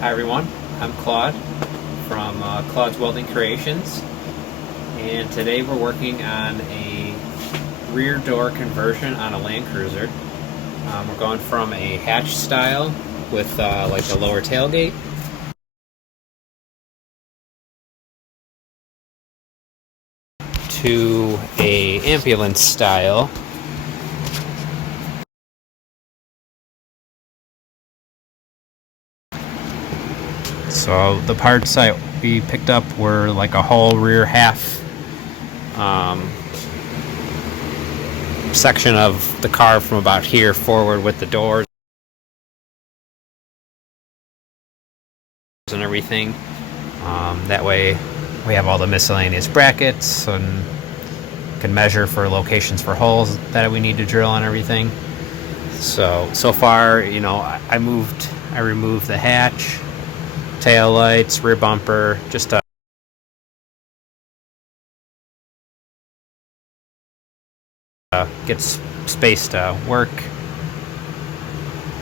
Hi everyone, I'm Claude from Claude's Welding Creations, and today we're working on a rear door conversion on a Land Cruiser. We're going from a hatch style with like the lower tailgate to a ambulance style. So the parts that we picked up were like a whole rear half section of the car from about here forward with the doors and everything. That way we have all the miscellaneous brackets and can measure for locations for holes that we need to drill and everything. So far, you know, I removed the hatch, tail lights, rear bumper, just to get space to work,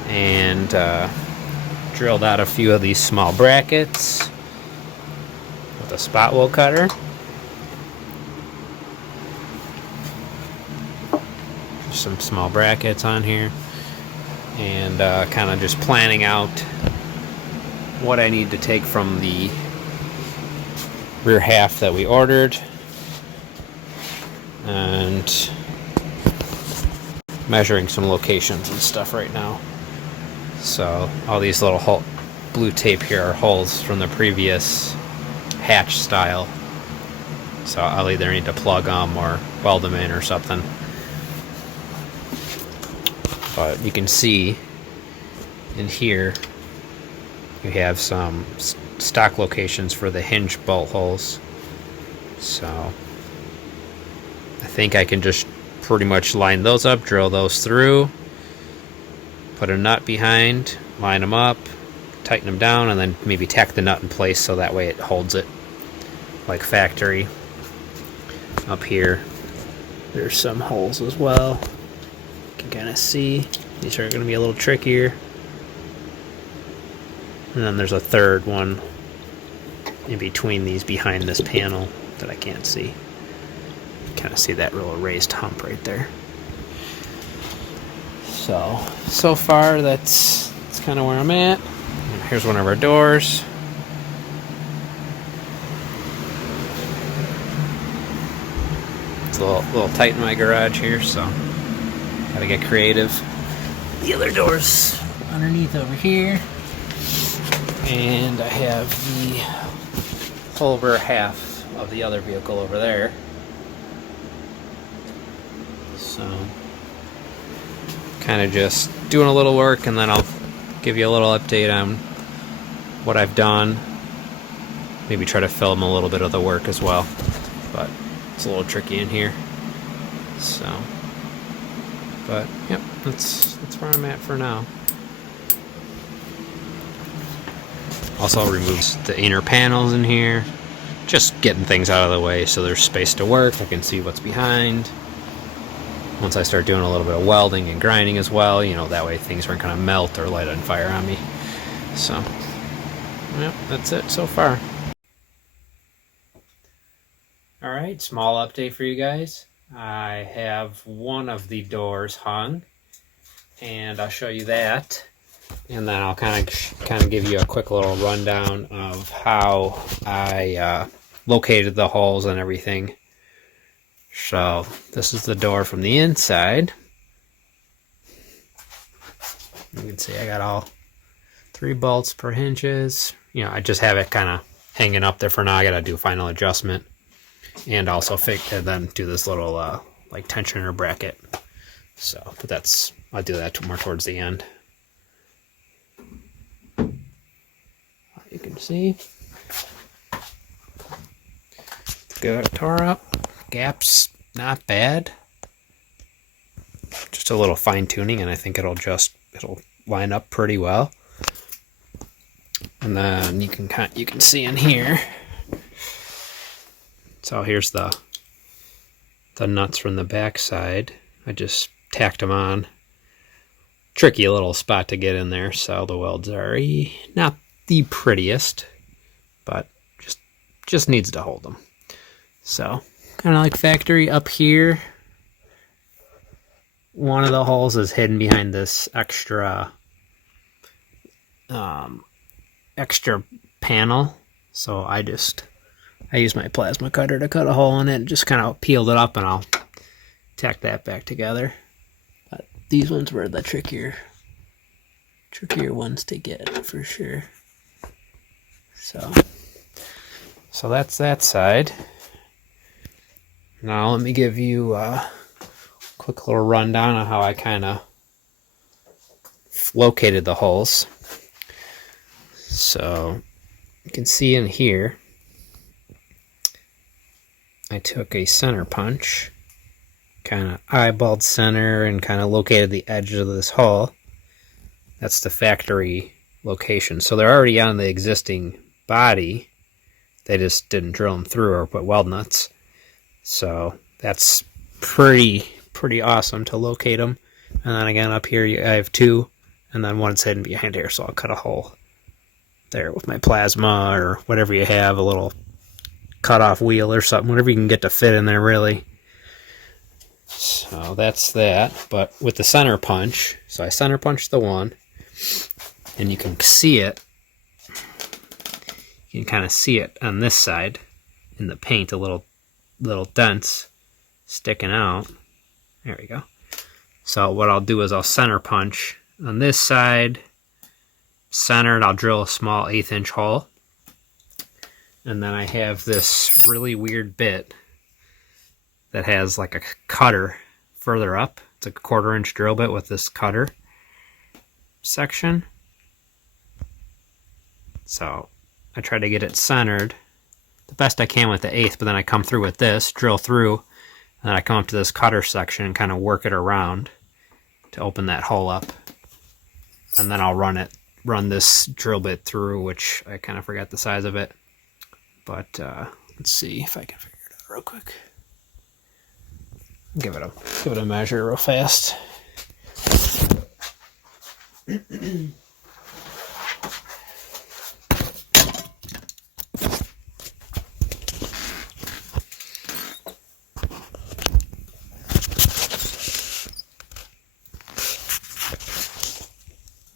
and drilled out a few of these small brackets with a spot wheel cutter. Some small brackets on here, and kind of just planning out what I need to take from the rear half that we ordered and measuring some locations and stuff right now. So all these little blue tape here are holes from the previous hatch style, so I'll either need to plug them or weld them in or something. But you can see in here you have some stock locations for the hinge bolt holes. So I think I can just pretty much line those up, drill those through, put a nut behind, line them up, tighten them down, and then maybe tack the nut in place so that way it holds it like factory. Up here there's some holes as well. You can kind of see these are going to be a little trickier. And then there's a third one in between these behind this panel that I can't see. Kind of see that little raised hump right there. So far that's kind of where I'm at. And here's one of our doors. It's a little tight in my garage here, so gotta get creative. The other door's underneath over here, and I have the whole rear half of the other vehicle over there. So kind of just doing a little work, and then I'll give you a little update on what I've done. Maybe try to film a little bit of the work as well, but it's a little tricky in here. So, but yep, that's where I'm at for now. Also removes the inner panels in here, just getting things out of the way so there's space to work. I can see what's behind. Once I start doing a little bit of welding and grinding as well, you know, that way things aren't going to melt or light on fire on me. So, yep, that's it so far. Alright, small update for you guys. I have one of the doors hung, and I'll show you that. And then I'll kind of give you a quick little rundown of how I located the holes and everything. So this is the door from the inside. You can see I got all 3 bolts per hinges. You know, I just have it kind of hanging up there for now. I got to do a final adjustment, and also and then do this little like tensioner bracket. So, but I'll do that more towards the end. You can see good tore up. Gaps not bad. Just a little fine tuning, and I think it'll line up pretty well. And then you can see in here. So here's the nuts from the back side. I just tacked them on. Tricky little spot to get in there, so the welds are not the prettiest, but just needs to hold them. So kind of like factory up here. One of the holes is hidden behind this extra panel. So I use my plasma cutter to cut a hole in it and just kind of peeled it up, and I'll tack that back together. But these ones were the trickier ones to get for sure. So that's that side. Now let me give you a quick little rundown on how I kind of located the holes. So you can see in here, I took a center punch, kind of eyeballed center, and kind of located the edge of this hole. That's the factory location. So they're already on the existing body. They just didn't drill them through or put weld nuts. So that's pretty awesome to locate them. And then again up here I have two, and then one's hidden behind here, so I'll cut a hole there with my plasma or whatever you have, a little cut-off wheel or something, whatever you can get to fit in there, really. So that's that. But with the center punch, so I center punched the one, and you can see it. You can kind of see it on this side in the paint, a little dents sticking out. There we go. So what I'll do is I'll center punch on this side, centered. I'll drill a small 1/8 inch hole, and then I have this really weird bit that has like a cutter further up. It's a 1/4 inch drill bit with this cutter section. So I try to get it centered the best I can with the 1/8, but then I come through with this, drill through, and then I come up to this cutter section and kind of work it around to open that hole up. And then I'll run this drill bit through, which I kind of forgot the size of it. But let's see if I can figure it out real quick. Give it a measure real fast.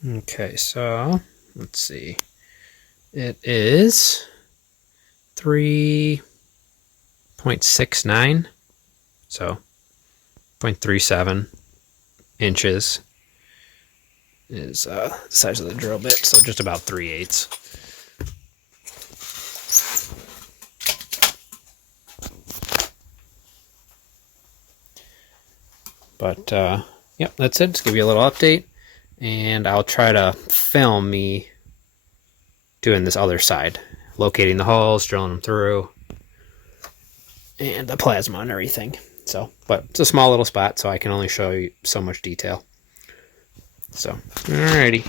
Okay, so let's see. It is 3.69, so 0.37 inches is the size of the drill bit, so just about 3/8. But yep, that's it. Just give you a little update. And I'll try to film me doing this other side, locating the holes, drilling them through, and the plasma and everything. So, but it's a small little spot, so I can only show you so much detail. So, alrighty.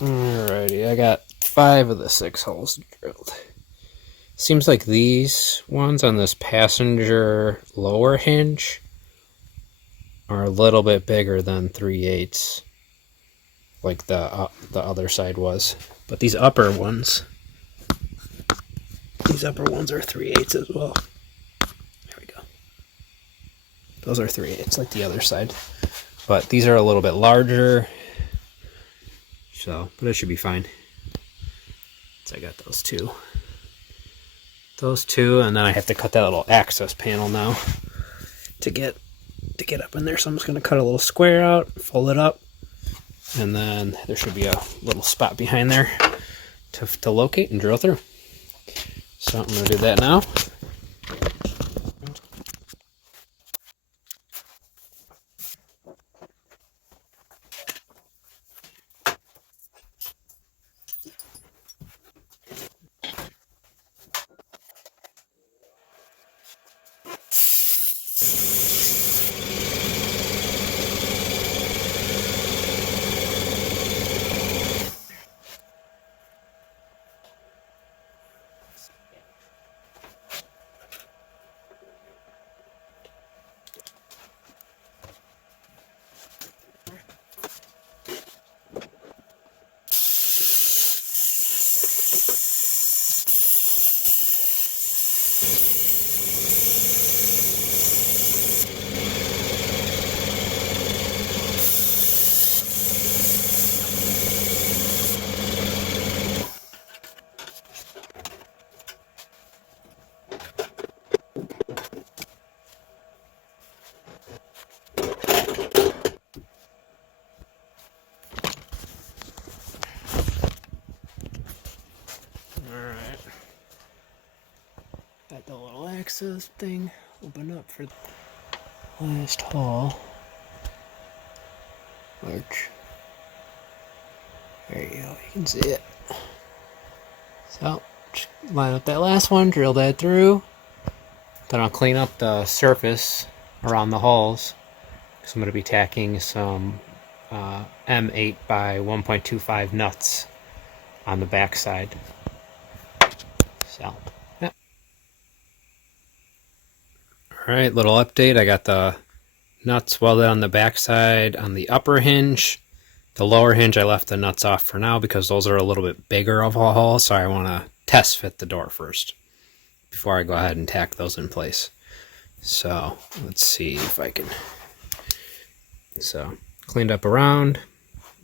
Alrighty, I got 5 of the 6 holes drilled. Seems like these ones on this passenger lower hinge are a little bit bigger than 3/8, like the other side was. But these upper ones are 3/8 as well. There we go. Those are 3/8 like the other side. But these are a little bit larger. So, but it should be fine. So I got those two. Those two, and then I have to cut that little access panel now to get up in there. So I'm just gonna cut a little square out, fold it up, and then there should be a little spot behind there to locate and drill through. So I'm gonna do that now. Alright. Got the little access thing open up for the last hole. Which, there you go, you can see it. So, just line up that last one, drill that through. Then I'll clean up the surface around the holes. So I'm going to be tacking some M8 by 1.25 nuts on the back side. So, yeah. Alright, little update. I got the nuts welded on the back side on the upper hinge. The lower hinge I left the nuts off for now because those are a little bit bigger of a hole, so I want to test fit the door first before I go ahead and tack those in place. So let's see if I can. So cleaned up around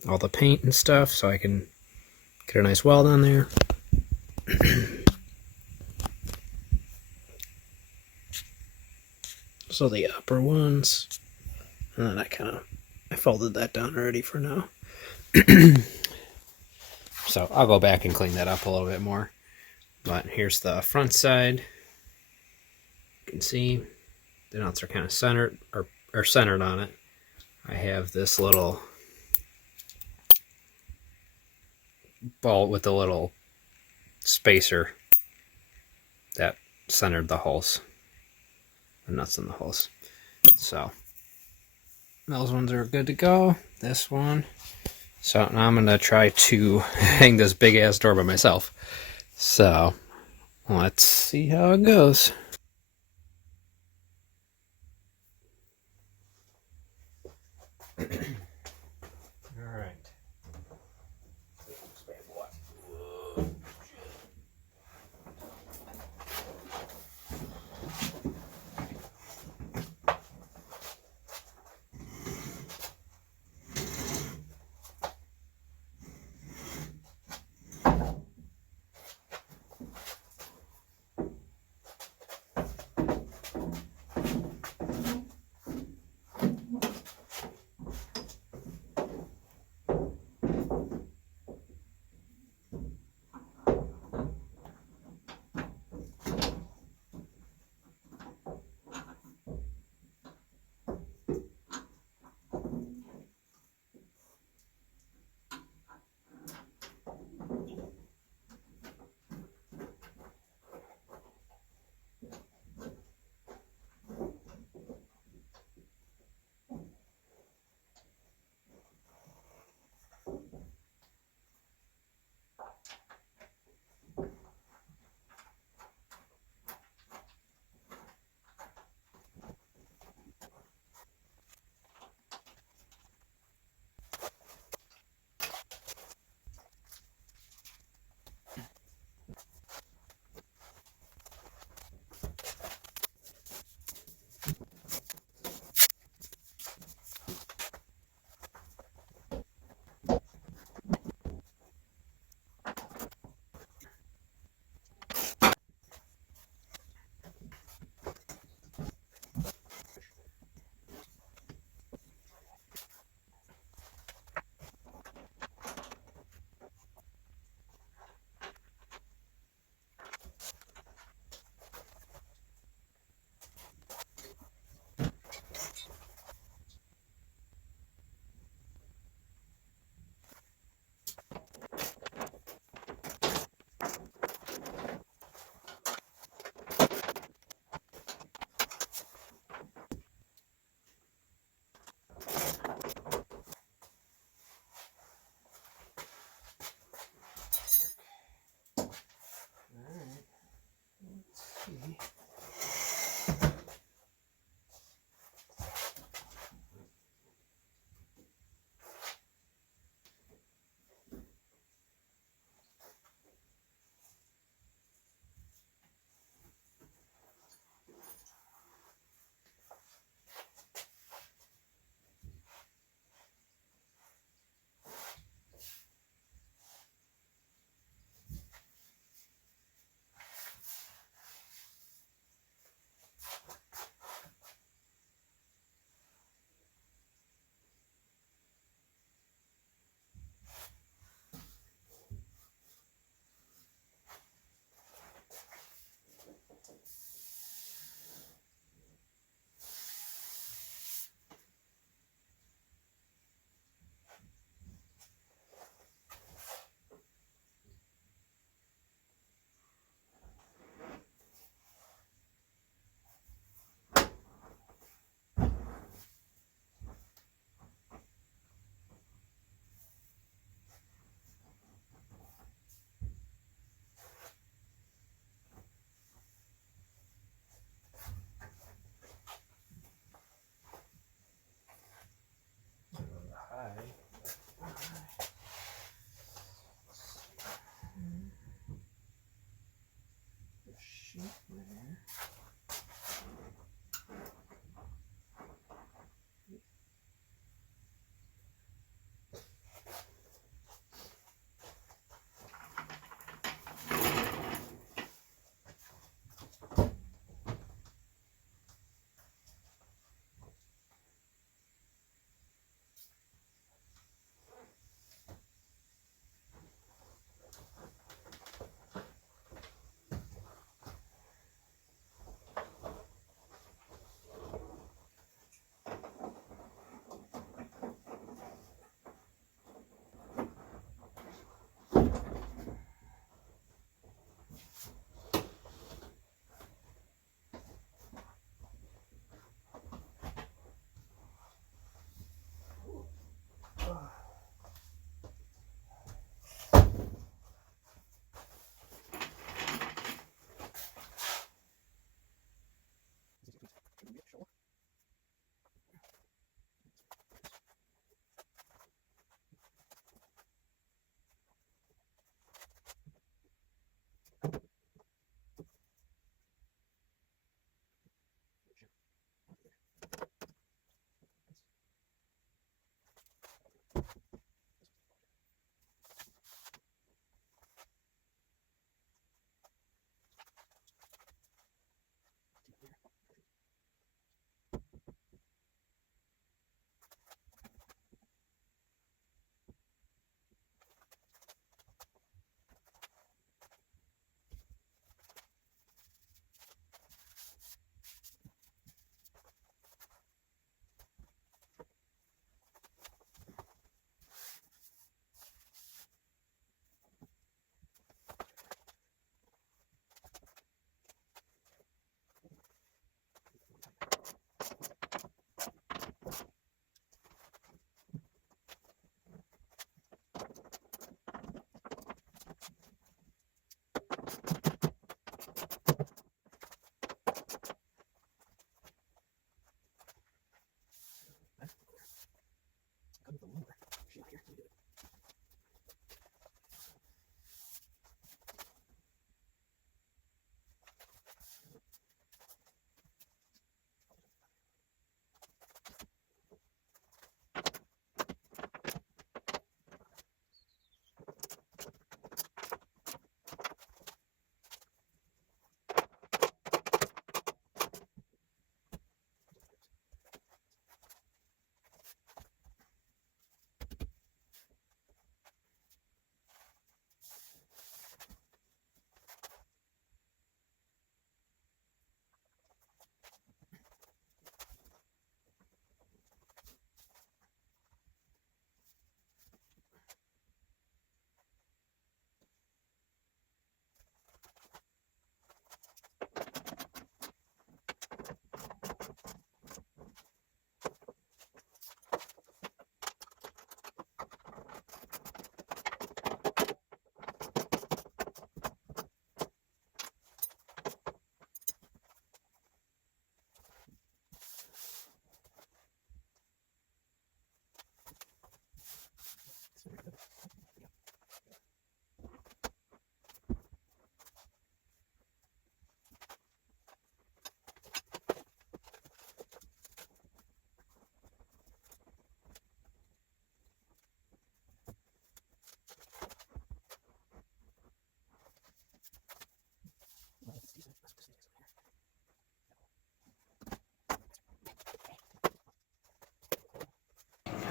all the paint and stuff so I can get a nice weld on there. So the upper ones, and then I folded that down already for now. So I'll go back and clean that up a little bit more. But here's the front side. You can see the nuts are kind of centered or centered on it. I have this little bolt with a little spacer that centered the holes, the nuts in the holes. So those ones are good to go. This one. So now I'm going to try to hang this big ass door by myself. So let's see how it goes. All right.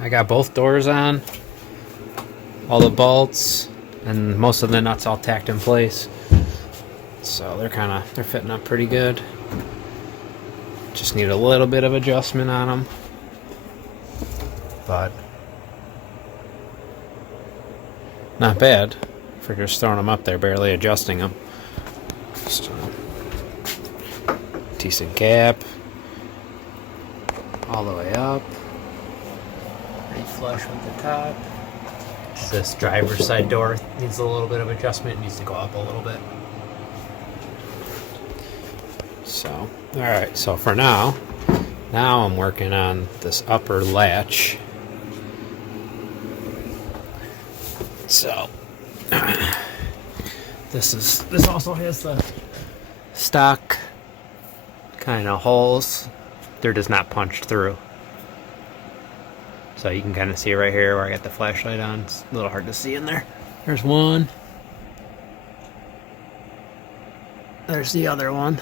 I got both doors on, all the bolts, and most of the nuts all tacked in place. So they're fitting up pretty good. Just need a little bit of adjustment on them, but not bad for just throwing them up there, barely adjusting them. So, decent gap all the way up, pretty flush with the top. This driver's side door needs a little bit of adjustment. It needs to go up a little bit. So, alright, so for now I'm working on this upper latch. So, this also has the stock kind of holes. They're just not punched through. So you can kind of see right here where I got the flashlight on. It's a little hard to see in there. There's one. There's the other one.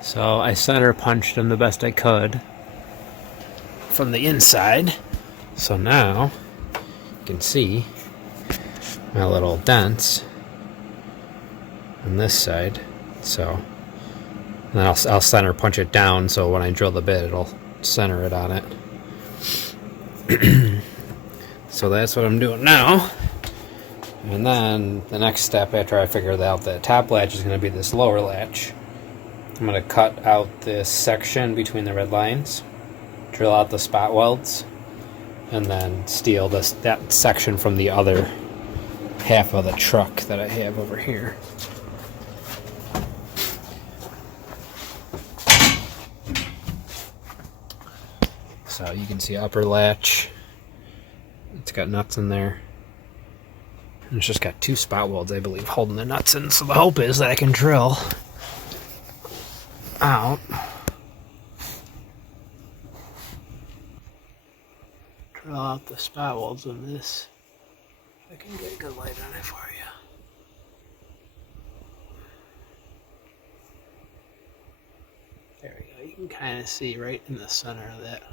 So I center punched them the best I could from the inside. So now you can see my little dents on this side. So and then I'll center punch it down so when I drill the bit it'll center it on it. So that's what I'm doing now. And then the next step after I figure out the top latch is going to be this lower latch. I'm going to cut out this section between the red lines, drill out the spot welds, and then steel that section from the other half of the truck that I have over here. So you can see upper latch. It's got nuts in there. And it's just got 2 spot welds, I believe, holding the nuts in. So the hope is that I can drill out. Drill out the spot welds in this. I can get a good light on it for you. There we go. You can kind of see right in the center of that.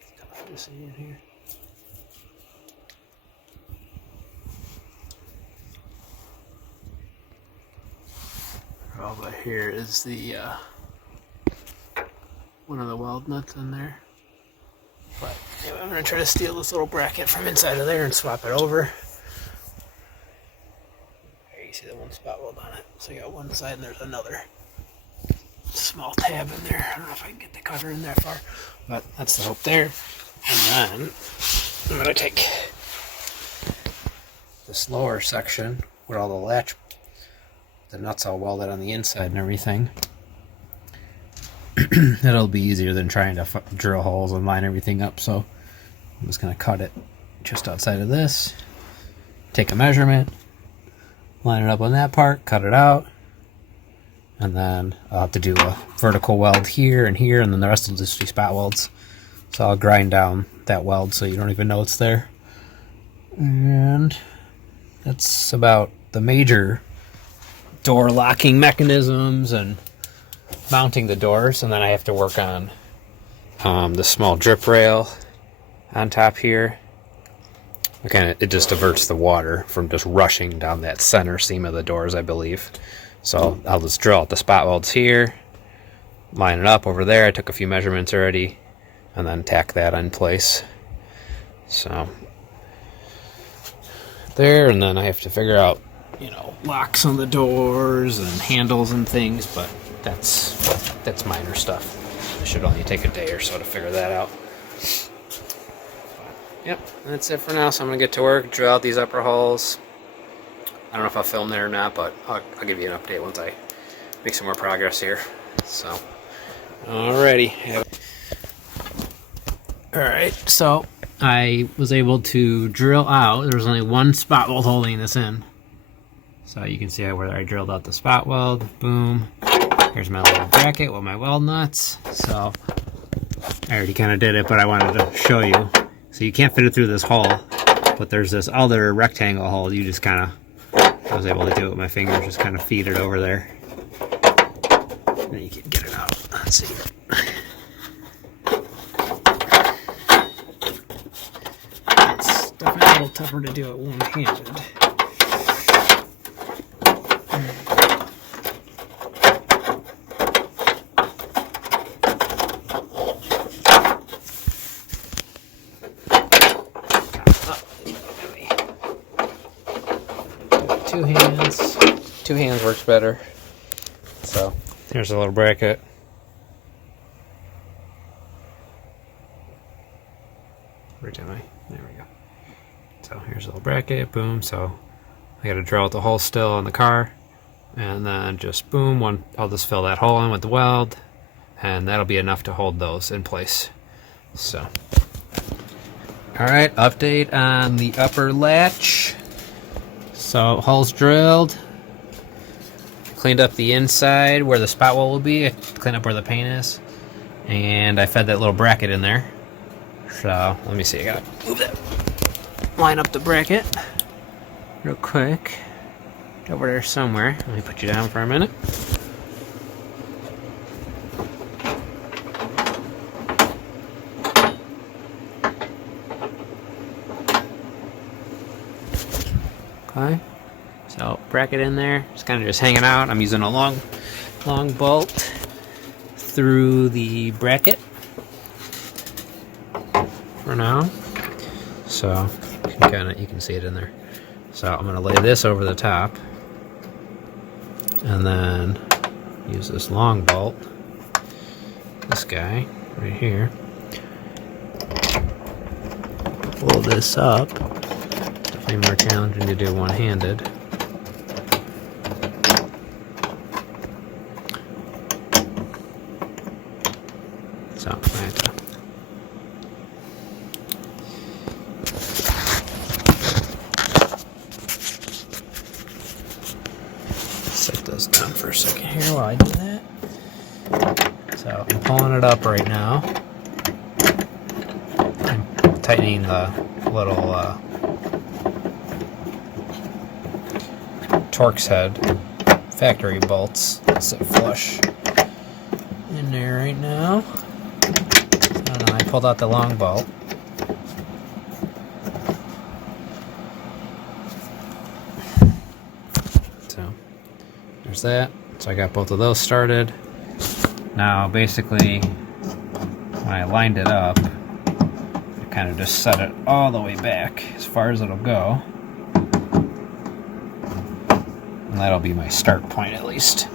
It's tough to see in here. Over here is the one of the weld nuts in there. But anyway, I'm gonna try to steal this little bracket from inside of there and swap it over. There you see the one spot weld on it. So you got one side and there's another small tab in there. I don't know if I can get the cutter in that far, but that's the hope there. And then I'm gonna take this lower section with all the latch, the nuts all welded on the inside and everything. That'll be easier than trying to drill holes and line everything up. So I'm just going to cut it just outside of this, take a measurement, line it up on that part, cut it out, and then I'll have to do a vertical weld here, and then the rest will just be spot welds. So I'll grind down that weld so you don't even know it's there. And that's about the major door locking mechanisms and mounting the doors. And then I have to work on the small drip rail on top here. It just diverts the water from just rushing down that center seam of the doors, I believe. So I'll just drill out the spot welds here, line it up over there. I took a few measurements already, and then tack that in place. So there, and then I have to figure out, locks on the doors and handles and things, but that's minor stuff. It should only take a day or so to figure that out. Yep, that's it for now. So I'm gonna get to work, drill out these upper holes. I don't know if I'll film there or not, but I'll give you an update once I make some more progress here. So, alrighty. Alright, so I was able to drill out. There was only one spot weld holding this in. So you can see where I drilled out the spot weld. Boom. Here's my little bracket with my weld nuts. So I already kind of did it, but I wanted to show you. So you can't fit it through this hole, but there's this other rectangle hole. You just kind of, I was able to do it with my fingers, just kind of feed it over there. And you can get it out. Let's see. little tougher to do it one-handed. Two hands works better. So here's a little bracket. Where am I? There we go. So here's a little bracket, boom. So I gotta drill out the hole still on the car, and then just boom, I'll just fill that hole in with the weld, and that'll be enough to hold those in place. So, all right, update on the upper latch. So hole's drilled. Cleaned up the inside where the spot weld will be. I cleaned up where the paint is, and I fed that little bracket in there. So let me see. I gotta move that. Line up the bracket real quick. Over there somewhere. Let me put you down for a minute. Okay. So bracket in there. It's kind of just hanging out. I'm using a long bolt through the bracket for now. So you can see it in there. So I'm gonna lay this over the top, and then use this long bolt, this guy right here, pull this up. Definitely more challenging to do one-handed. So I have to set those down for a second here while I do that. So I'm pulling it up right now. I'm tightening the little Torx head factory bolts that sit flush in there right now. So I pulled out the long bolt. So there's that. So I got both of those started. Now basically when I lined it up, I kind of just set it all the way back as far as it'll go. And that'll be my start point at least.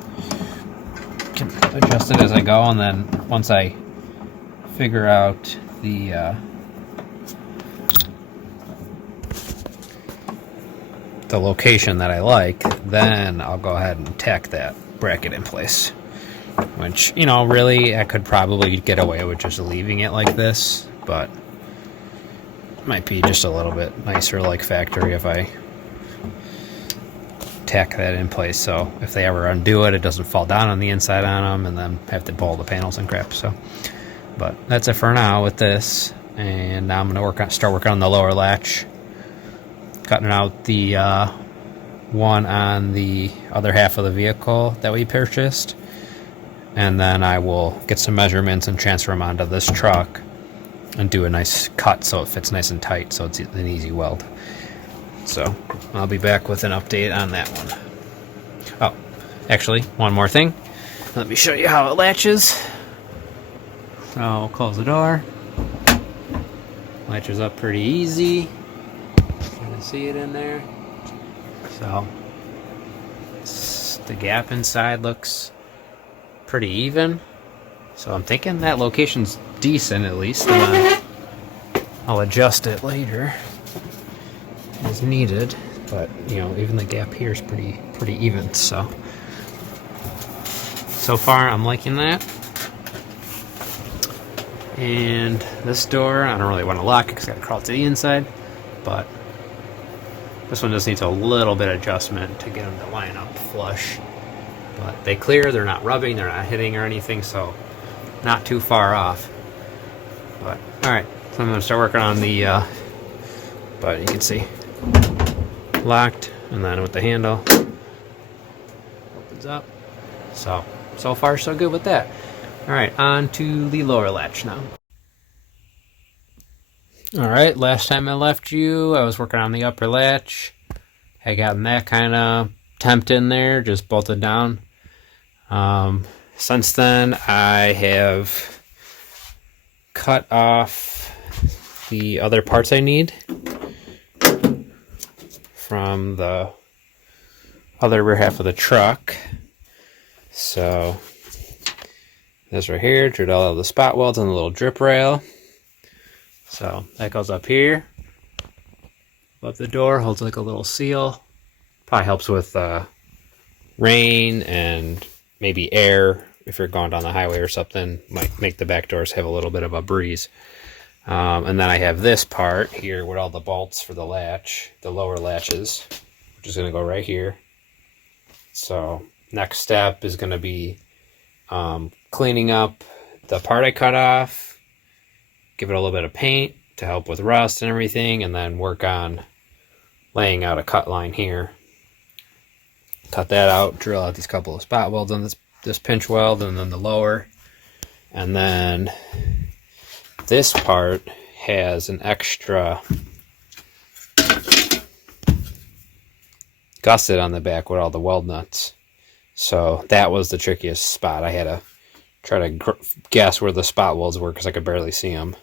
Can adjust it as I go, and then once I figure out the location that I like, then I'll go ahead and tack that bracket in place. Which, you know, really I could probably get away with just leaving it like this, but it might be just a little bit nicer like factory if I tack that in place, so if they ever undo it, it doesn't fall down on the inside on them and then have to pull the panels and crap. So, but that's it for now with this, and now I'm gonna start working on the lower latch, cutting out the one on the other half of the vehicle that we purchased, and then I will get some measurements and transfer them onto this truck and do a nice cut so it fits nice and tight, so it's an easy weld. So I'll be back with an update on that one. Oh, actually, one more thing. Let me show you how it latches. So I'll close the door. Latches up pretty easy. You can see it in there. So the gap inside looks pretty even. So I'm thinking that location's decent at least. And then I'll adjust it later as needed, but you know, even the gap here is pretty even. So far I'm liking that. And this door, I don't really want to lock it because I got to crawl to the inside, but this one just needs a little bit of adjustment to get them to line up flush. But they clear, they're not rubbing, they're not hitting or anything, so not too far off. But alright, so I'm going to start working on the but you can see locked, and then with the handle opens up. So far so good with that. Alright, on to the lower latch now. Alright, last time I left you, I was working on the upper latch. I gotten that kind of temped in there, just bolted down. Since then, I have cut off the other parts I need from the other rear half of the truck. So this right here, drilled all of the spot welds and the little drip rail. So that goes up here above the door, holds like a little seal. Probably helps with rain and maybe air if you're going down the highway or something. Might make the back doors have a little bit of a breeze. And then I have this part here with all the bolts for the latch, the lower latches, which is going to go right here. So next step is going to be cleaning up the part I cut off, give it a little bit of paint to help with rust and everything, and then work on laying out a cut line here. Cut that out, drill out these couple of spot welds on this pinch weld, and then the lower. And then this part has an extra gusset on the back with all the weld nuts. So that was the trickiest spot. I had to try to guess where the spot welds were because I could barely see them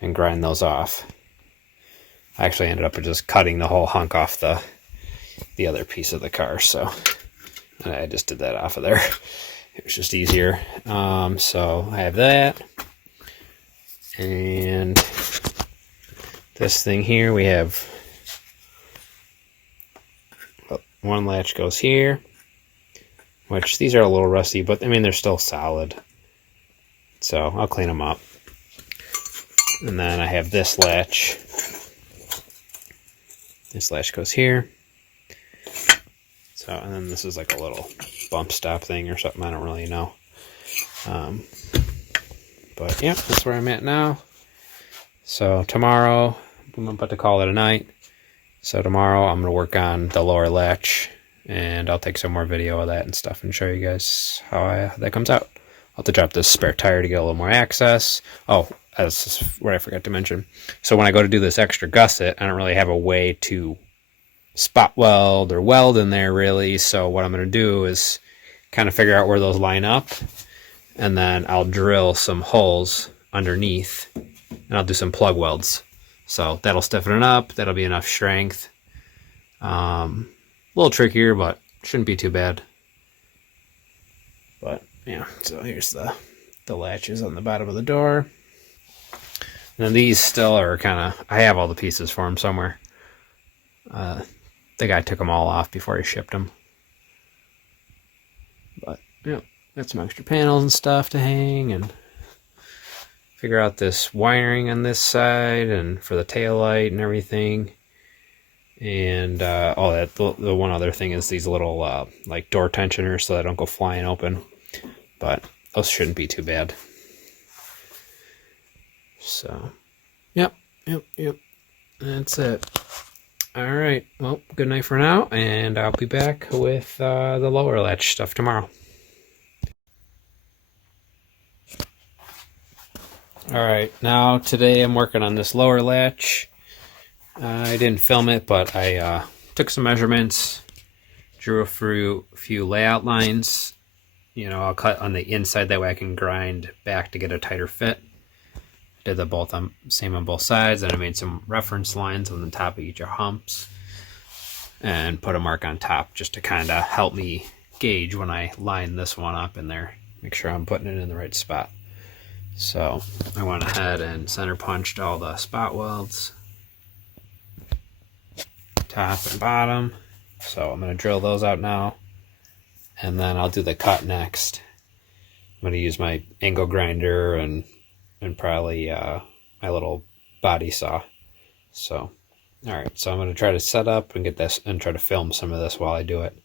and grind those off. I actually ended up just cutting the whole hunk off the other piece of the car, so and I just did that off of there. It was just easier. So I have that, and this thing here, we have one latch goes here, which these are a little rusty, but I mean they're still solid, so I'll clean them up. And then I have this latch. This latch goes here. So, and then this is like a little bump stop thing or something. I don't really know. But yeah, that's where I'm at now. So tomorrow, I'm about to call it a night. So tomorrow I'm going to work on the lower latch, and I'll take some more video of that and stuff and show you guys how that comes out. I'll have to drop this spare tire to get a little more access. Oh, that's what I forgot to mention. So when I go to do this extra gusset, I don't really have a way to spot weld or weld in there really. So what I'm going to do is kind of figure out where those line up, and then I'll drill some holes underneath, and I'll do some plug welds. So that'll stiffen it up. That'll be enough strength. A little trickier, but shouldn't be too bad. But yeah, so here's the latches on the bottom of the door. And these still are kind of, I have all the pieces for them somewhere. The guy took them all off before he shipped them. But yeah, got some extra panels and stuff to hang, and figure out this wiring on this side and for the tail light and everything. And all that. The one other thing is these little like door tensioners so they don't go flying open. But those shouldn't be too bad. So, yep. That's it. All right. Well, good night for now, and I'll be back with the lower latch stuff tomorrow. All right. Now, today I'm working on this lower latch. I didn't film it, but I took some measurements, drew a few layout lines. You know, I'll cut on the inside, that way I can grind back to get a tighter fit. Did the both same on both sides, and I made some reference lines on the top of each humps and put a mark on top just to kind of help me gauge when I line this one up in there, make sure I'm putting it in the right spot. So I went ahead and center punched all the spot welds, top and bottom. So I'm going to drill those out now, and then I'll do the cut next. I'm going to use my angle grinder and probably my little body saw. So, all right, so I'm going to try to set up and get this and try to film some of this while I do it.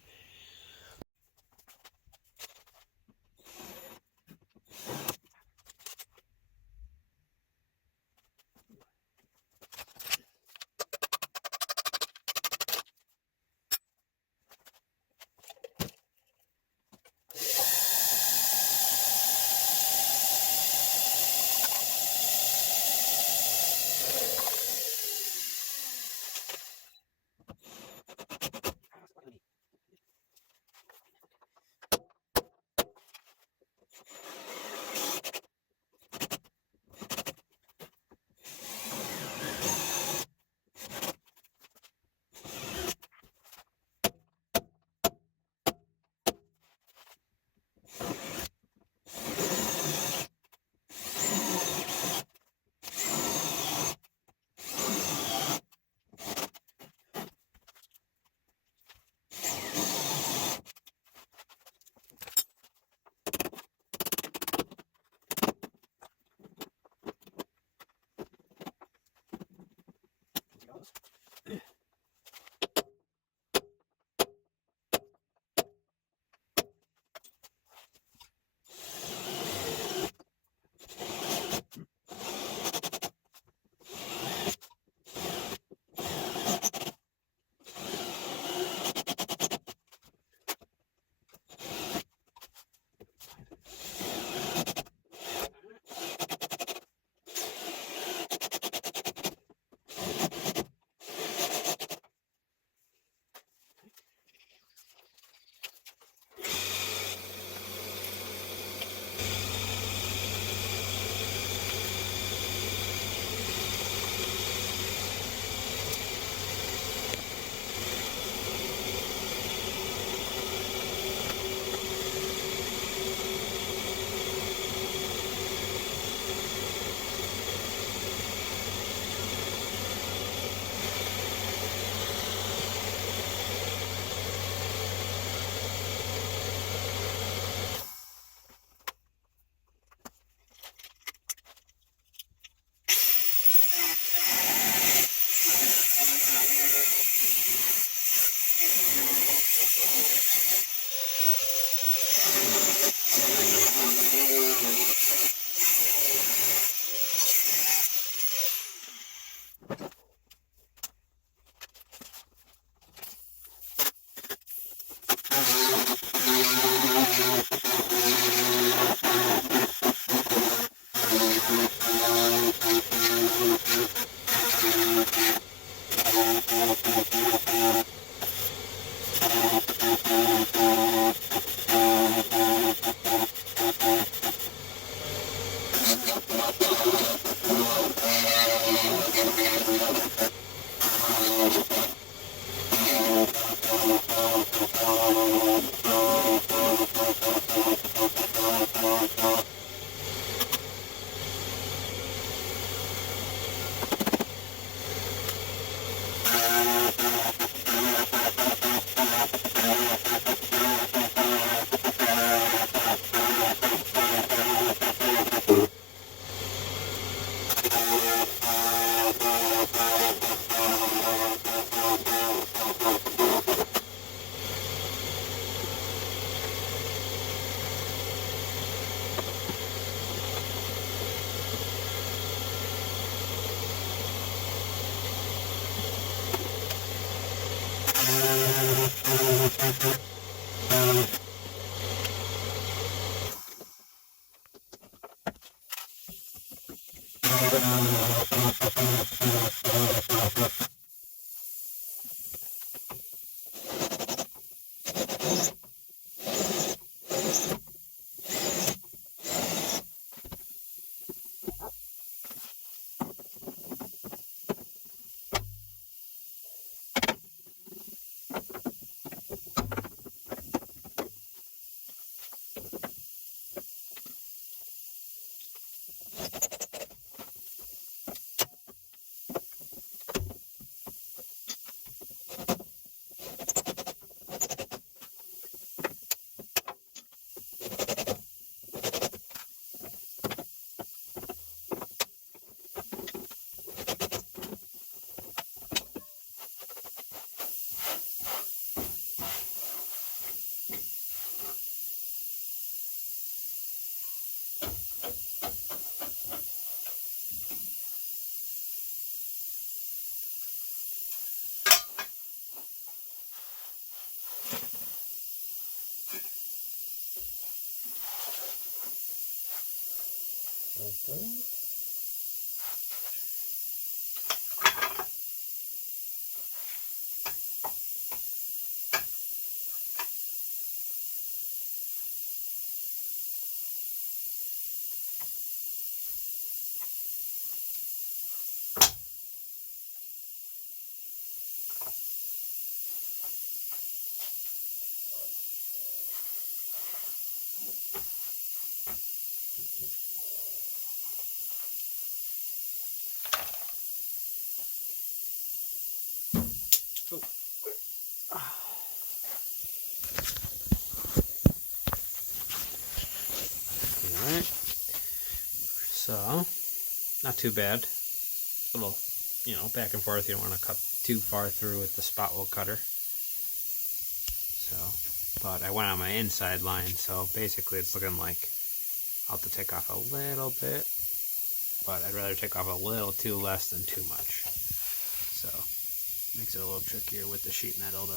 Alright, so not too bad. A little, back and forth. You don't want to cut too far through with the spot weld cutter. So, but I went on my inside line, so basically it's looking like I'll have to take off a little bit, but I'd rather take off a little too less than too much. So, makes it a little trickier with the sheet metal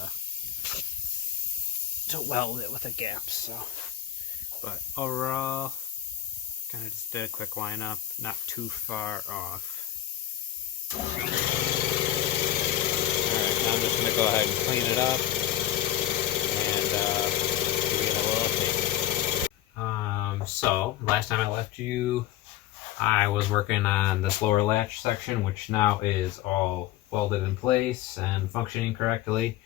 to weld it with a gap. So, but overall, kind of just did a quick lineup, not too far off. Alright, now I'm just going to go ahead and clean it up and give it a little update. So, last time I left you, I was working on this lower latch section, which now is all welded in place and functioning correctly.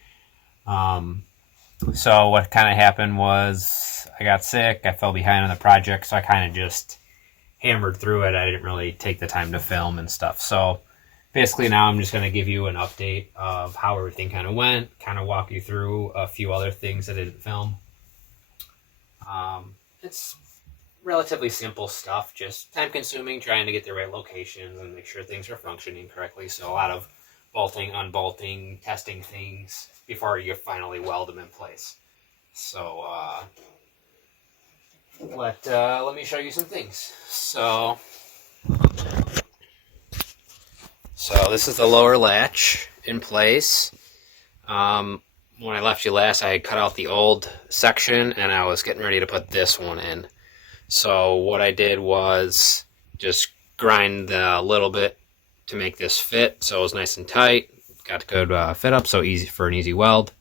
So what kind of happened was I got sick, I fell behind on the project, so I kind of just hammered through it. I didn't really take the time to film and stuff. So basically now I'm just going to give you an update of how everything kind of went, kind of walk you through a few other things I didn't film. It's relatively simple stuff, just time consuming, trying to get the right locations and make sure things are functioning correctly. So a lot of bolting, unbolting, testing things before you finally weld them in place. So let me show you some things. So this is the lower latch in place. When I left you last, I had cut out the old section and I was getting ready to put this one in. So what I did was just grind a little bit to make this fit, so it was nice and tight. Got a good fit up, so easy for an easy weld.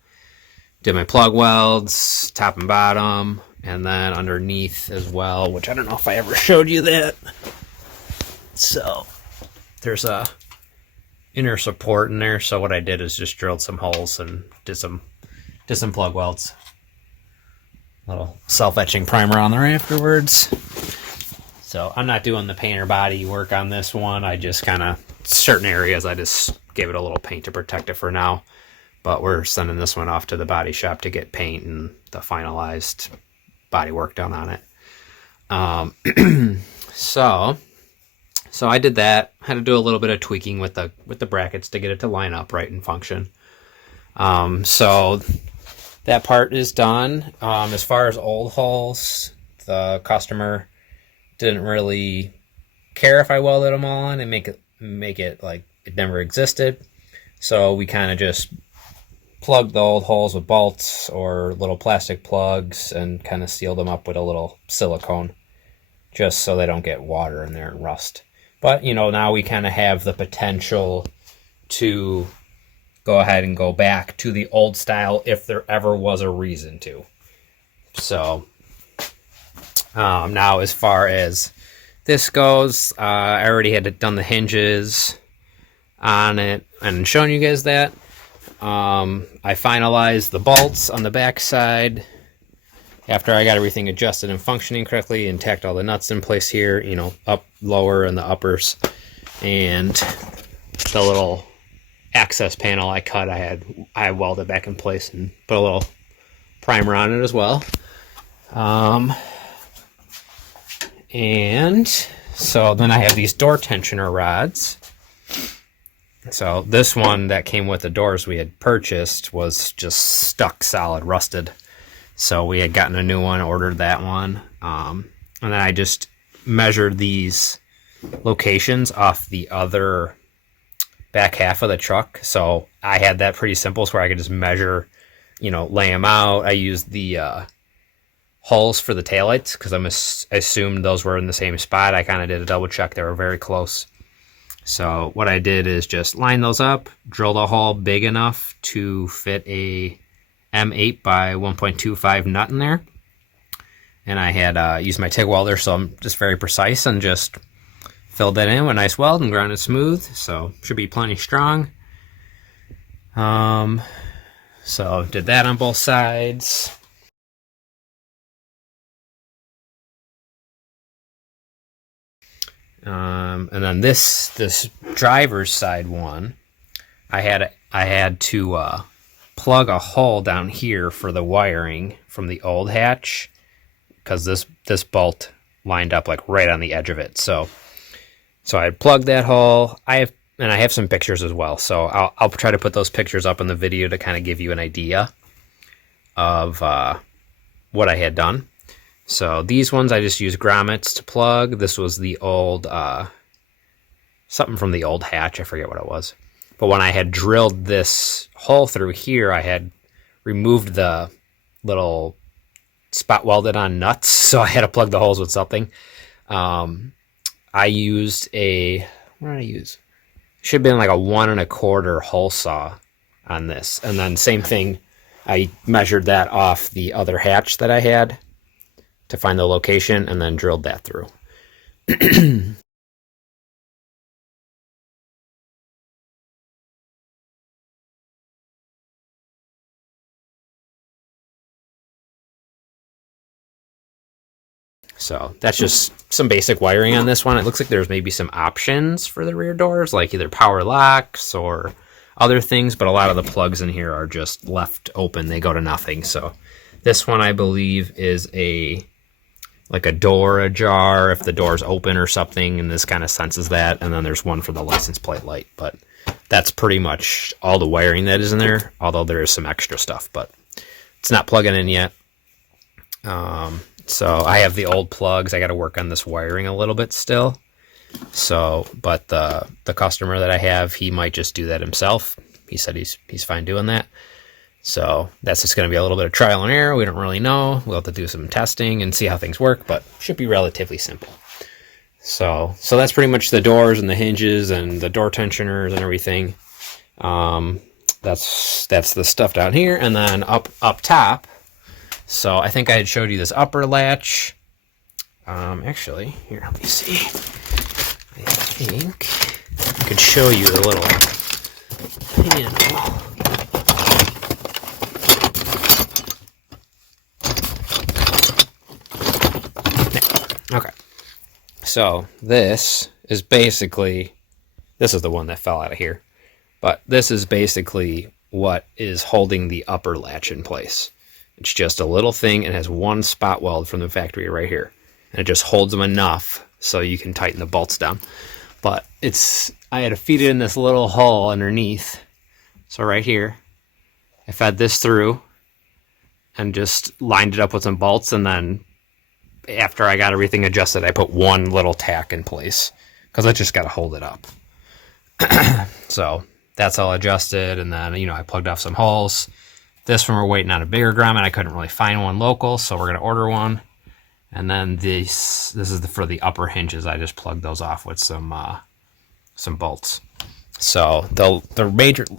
Did my plug welds, top and bottom, and then underneath as well, which I don't know if I ever showed you that. So there's a inner support in there, so what I did is just drilled some holes and did some plug welds. Little self-etching primer on there afterwards. So I'm not doing the paint or body work on this one. I just kind of, certain areas I just gave it a little paint to protect it for now. But we're sending this one off to the body shop to get paint and the finalized body work done on it. So I did that. Had to do a little bit of tweaking with the brackets to get it to line up right and function. So that part is done. As far as old holes, the customer didn't really care if I welded them all on and make it like it never existed. So we kind of just plugged the old holes with bolts or little plastic plugs and kind of sealed them up with a little silicone, just so they don't get water in there and rust. But, you know, now we kind of have the potential to go ahead and go back to the old style if there ever was a reason to. So, now as far as this goes, I already had done the hinges on it and shown you guys that. I finalized the bolts on the back side after I got everything adjusted and functioning correctly and tacked all the nuts in place here, you know, up, lower, and the uppers. And the little access panel I cut, I welded back in place and put a little primer on it as well. And so then I have these door tensioner rods. So this one that came with the doors we had purchased was just stuck solid, rusted. So we had gotten a new one, ordered that one. And then I just measured these locations off the other back half of the truck. So I had that pretty simple, so where I could just measure, you know, lay them out. I used the holes for the taillights because I assumed those were in the same spot. I kind of did a double check. They were very close. So what I did is just line those up, drilled a hole big enough to fit a M8 by 1.25 nut in there. And I had used my TIG welder, so I'm just very precise and just filled that in with a nice weld and ground it smooth. So should be plenty strong. So did that on both sides. And then this driver's side one, I had to plug a hole down here for the wiring from the old hatch because this bolt lined up like right on the edge of it. So I plugged that hole. I have some pictures as well. So I'll try to put those pictures up in the video to kind of give you an idea of what I had done. So these ones I just used grommets to plug. This was the old, something from the old hatch. I forget what it was. But when I had drilled this hole through here, I had removed the little spot welded on nuts. So I had to plug the holes with something. I used what did I use? Should have been like a 1 1/4 hole saw on this. And then same thing, I measured that off the other hatch that I had to find the location and then drilled that through. So that's just some basic wiring on this one. It looks like there's maybe some options for the rear doors, like either power locks or other things, but a lot of the plugs in here are just left open. They go to nothing. So this one, I believe, is like a door ajar if the door's open or something, and this kind of senses that. And then there's one for the license plate light, but that's pretty much all the wiring that is in there, although there is some extra stuff, but it's not plugging in yet. So I have the old plugs. I got to work on this wiring a little bit still. So, but the customer that I have, he might just do that himself. He said he's fine doing that. So that's just going to be a little bit of trial and error. We don't really know. We'll have to do some testing and see how things work, but should be relatively simple. So that's pretty much the doors and the hinges and the door tensioners and everything. That's the stuff down here, and then up top. So I think I had showed you this upper latch. Actually, here, let me see. I think I could show you the little panel. Okay, so this is basically, this is the one that fell out of here, but this is basically what is holding the upper latch in place. It's just a little thing and has one spot weld from the factory right here, and it just holds them enough so you can tighten the bolts down. But I had to feed it in this little hole underneath. So right here, I fed this through and just lined it up with some bolts, and then after I got everything adjusted, I put one little tack in place because I just got to hold it up. So that's all adjusted, and then, I plugged off some holes. This one, we're waiting on a bigger grommet. I couldn't really find one local, so we're going to order one. And then this is for the upper hinges. I just plugged those off with some bolts. So the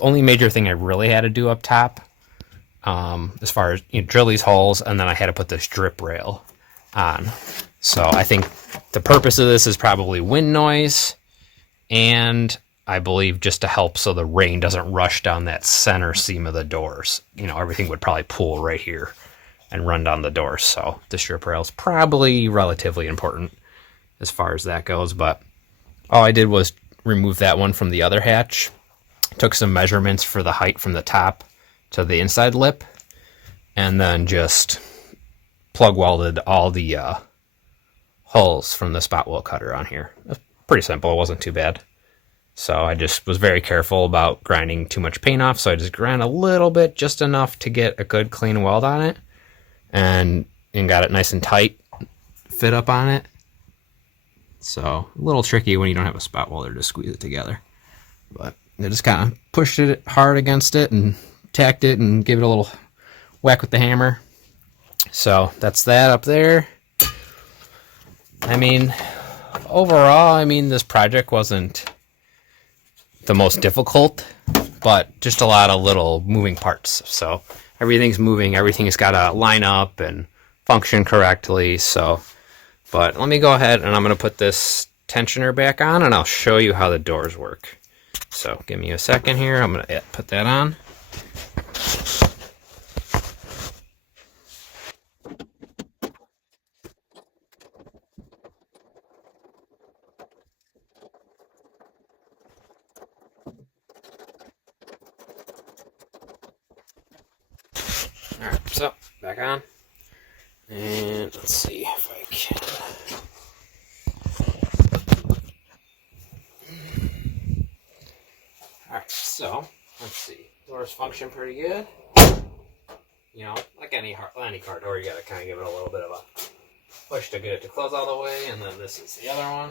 only major thing I really had to do up top, as far as drill these holes, and then I had to put this drip rail on. So I think the purpose of this is probably wind noise, and I believe just to help so the rain doesn't rush down that center seam of the doors. Everything would probably pool right here and run down the doors. So the strip rail is probably relatively important as far as that goes. But all I did was remove that one from the other hatch. Took some measurements for the height from the top to the inside lip, and then just plug welded all the holes from the spot weld cutter on here. It was pretty simple. It wasn't too bad. So I just was very careful about grinding too much paint off. So I just grind a little bit, just enough to get a good clean weld on it, and got it nice and tight fit up on it. So a little tricky when you don't have a spot welder to squeeze it together. But I just kind of pushed it hard against it and tacked it and gave it a little whack with the hammer. So that's that up there. Overall, this project wasn't the most difficult, but just a lot of little moving parts. So everything's moving, everything's got to line up and function correctly. But let me go ahead and I'm going to put this tensioner back on, and I'll show you how the doors work. So give me a second here. I'm going to put that on. Alright, so back on. And let's see if I can. Alright, so let's see. Doors function pretty good. Like any car door, you gotta kind of give it a little bit of a push to get it to close all the way, and then this is the other one.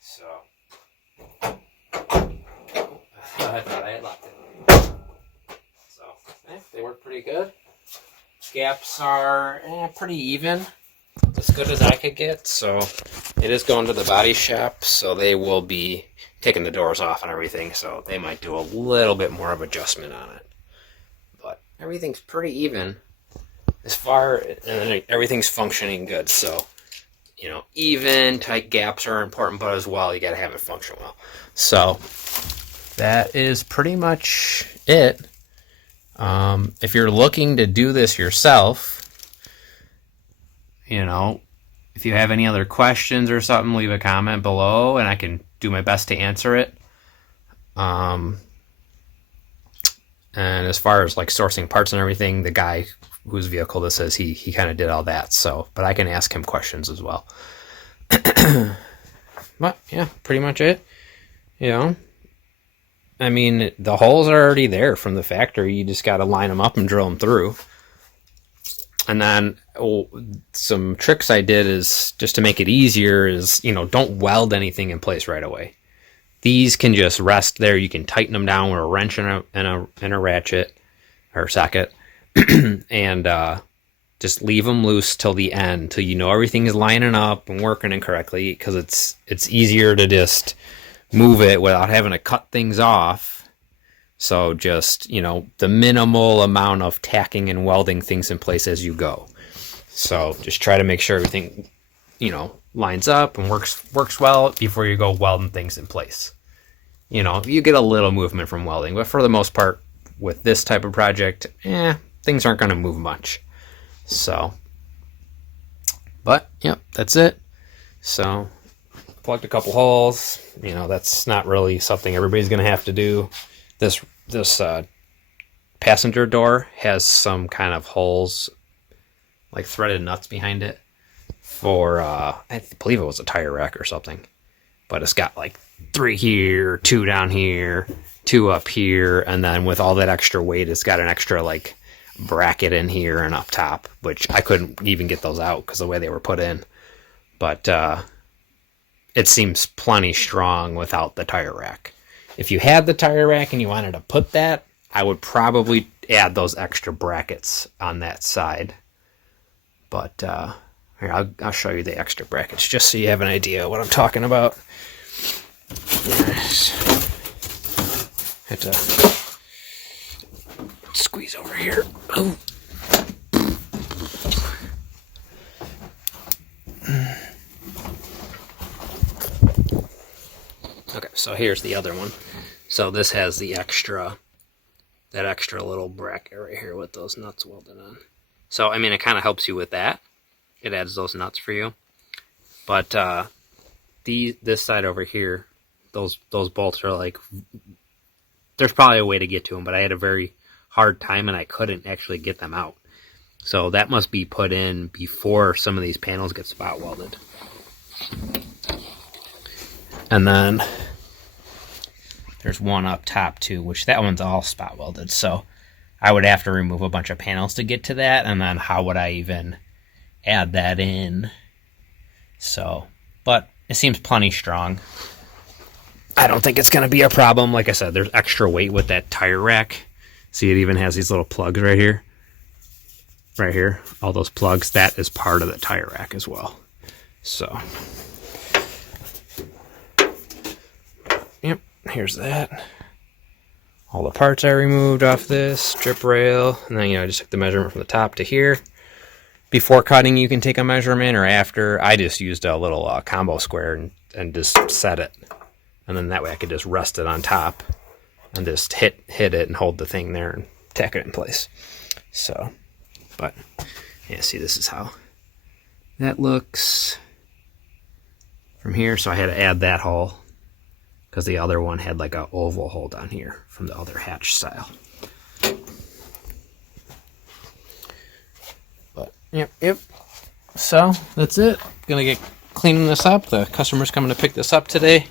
So I thought I had locked it. So they work pretty good. Gaps are pretty even, as good as I could get. So it is going to the body shop, so they will be taking the doors off and everything. So they might do a little bit more of adjustment on it, but everything's pretty even and everything's functioning good. So even tight gaps are important, but as well you got to have it function well. So that is pretty much it. If you're looking to do this yourself, if you have any other questions or something, leave a comment below and I can do my best to answer it. And as far as like sourcing parts and everything, the guy whose vehicle this is, he kind of did all that. So, but I can ask him questions as well. But yeah, pretty much it. The holes are already there from the factory. You just got to line them up and drill them through. And then some tricks I did is just to make it easier is, don't weld anything in place right away. These can just rest there. You can tighten them down with a wrench and a ratchet or socket, and just leave them loose till the end, till everything is lining up and working correctly, because it's easier to just move it without having to cut things off. So just, the minimal amount of tacking and welding things in place as you go. So just try to make sure everything, lines up and works well before you go welding things in place. You get a little movement from welding, but for the most part with this type of project, things aren't going to move much. So, but yep, that's it. So plugged a couple holes. That's not really something everybody's going to have to do. This passenger door has some kind of holes, like threaded nuts behind it for, I believe it was a tire rack or something. But it's got like 3 here, 2 down here, 2 up here, and then with all that extra weight, it's got an extra like bracket in here and up top, which I couldn't even get those out because the way they were put in. But it seems plenty strong without the tire rack. If you had the tire rack and you wanted to put that, I would probably add those extra brackets on that side. But Here, I'll show you the extra brackets just so you have an idea what I'm talking about. Yes. Have to squeeze over here. Oh. Okay, so here's the other one. So this has the extra, that extra little bracket right here with those nuts welded on. So, I mean, it kind of helps you with that. It adds those nuts for you. But this side over here, those bolts are like, there's probably a way to get to them, but I had a very hard time and I couldn't actually get them out. So that must be put in before some of these panels get spot welded. And then there's one up top too, which that one's all spot welded. So I would have to remove a bunch of panels to get to that. And then how would I even add that in? So, but it seems plenty strong. I don't think it's going to be a problem. Like I said, there's extra weight with that tire rack. See, it even has these little plugs right here. Right here. All those plugs. That is part of the tire rack as well. So, yep, here's that. All the parts I removed off this strip rail. And then, I just took the measurement from the top to here. Before cutting, you can take a measurement, or after. I just used a little combo square and just set it. And then that way I could just rest it on top and just hit it and hold the thing there and tack it in place. So, but yeah, see, this is how that looks from here. So I had to add that hole because the other one had like a oval hole down here from the other hatch style. But yep. So that's it. Gonna get cleaning this up. The customer's coming to pick this up today.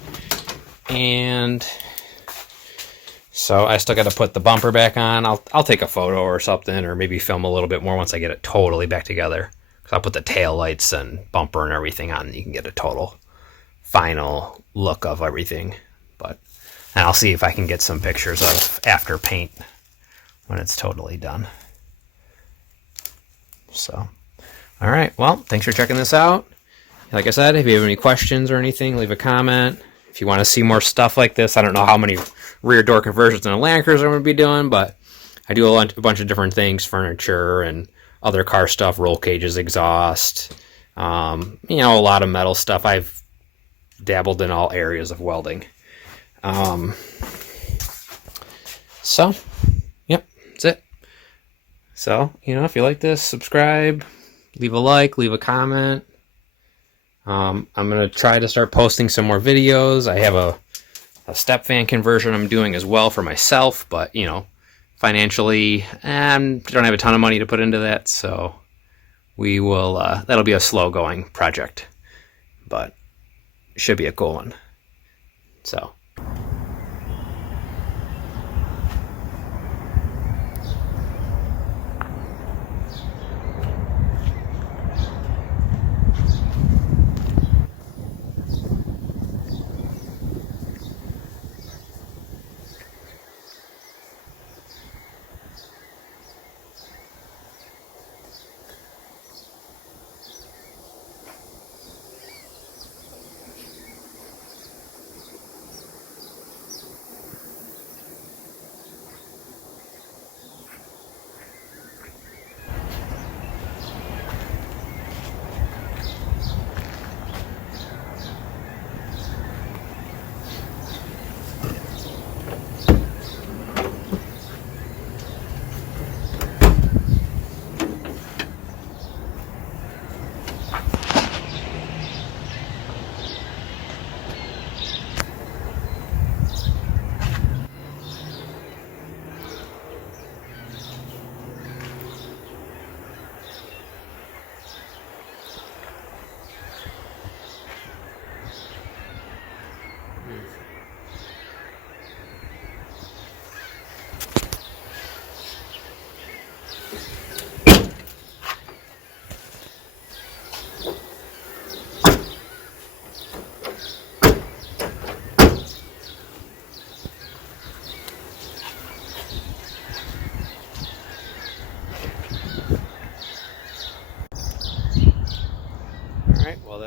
And so I still got to put the bumper back on. I'll take a photo or something, or maybe film a little bit more once I get it totally back together. Because I'll put the tail lights and bumper and everything on, and you can get a total final look of everything. And I'll see if I can get some pictures of after paint when it's totally done. So, all right. Well, thanks for checking this out. Like I said, if you have any questions or anything, leave a comment. If you want to see more stuff like this, I don't know how many rear door conversions and Land Cruiser I'm going to be doing, but I do a bunch of different things, furniture and other car stuff, roll cages, exhaust, a lot of metal stuff. I've dabbled in all areas of welding. So, yep, that's it. So, if you like this, subscribe, leave a like, leave a comment. I'm going to try to start posting some more videos. I have a step van conversion I'm doing as well for myself, but, financially, I don't have a ton of money to put into that, so we will, that'll be a slow-going project, but it should be a cool one. So.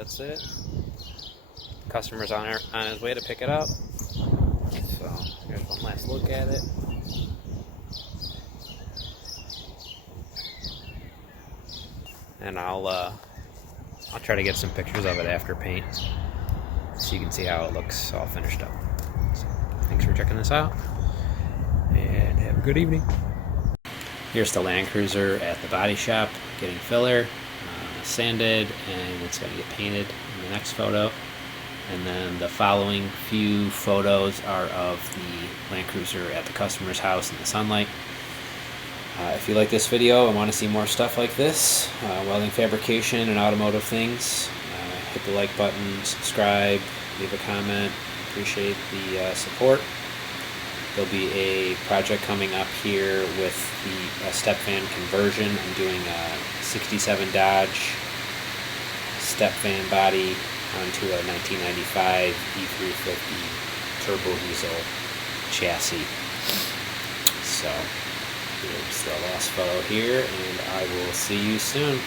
that's it. Customer's on his way to pick it up. So here's one last look at it. And I'll try to get some pictures of it after paint, so you can see how it looks all finished up. So, thanks for checking this out, and have a good evening. Here's the Land Cruiser at the body shop getting filler, sanded, and it's going to get painted in the next photo. And then the following few photos are of the Land Cruiser at the customer's house in the sunlight. If you like this video and want to see more stuff like this, welding fabrication and automotive things, hit the like button, subscribe, leave a comment. Appreciate the support. There'll be a project coming up here with the step van conversion. I'm doing a 67 Dodge step van body onto a 1995 E350 turbo diesel chassis. So here's the last photo here, and I will see you soon.